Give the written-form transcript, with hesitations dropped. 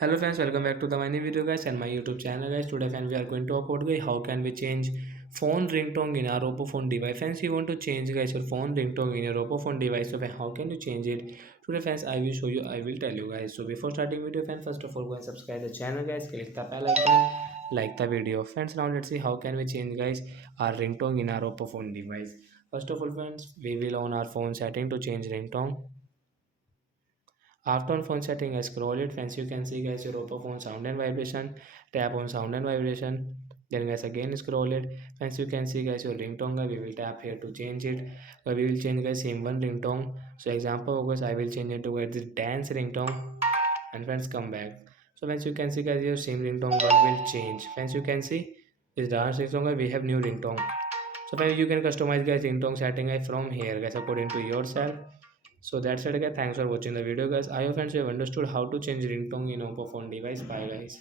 Hello friends, welcome back to the my new video guys and my YouTube channel guys. Today friends we are going to talk about guys how can we change phone ringtone in our oppo phone device. Friends, you want to change guys your phone ringtone in your oppo phone device. So how can you change it? Today friends I will show you, I will tell you guys. So before starting video friends, first of all go and subscribe the channel guys, click the bell icon, like the video. Friends, now let's see how can we change guys our ringtone in our oppo phone device. First of all friends, we will on our phone setting to change ringtone. After on phone setting, I scroll it. Friends, you can see guys your Oppo phone sound and vibration. Tap on sound and vibration. Then guys again scroll it. Friends, you can see guys your ringtone. Guys, we will tap here to change it. We will change guys same one ringtone. So example guys, I will change it to guys the dance ringtone. And friends, come back. So friends, you can see guys your same ringtone one will change. Friends, you can see this dance ringtone. Guys, we have new ringtone. So friends, you can customize guys ringtone setting guys from here guys according to yourself. So that's it guys. Thanks for watching the video guys. I hope friends you have understood how to change ringtone in Oppo phone device. Bye guys.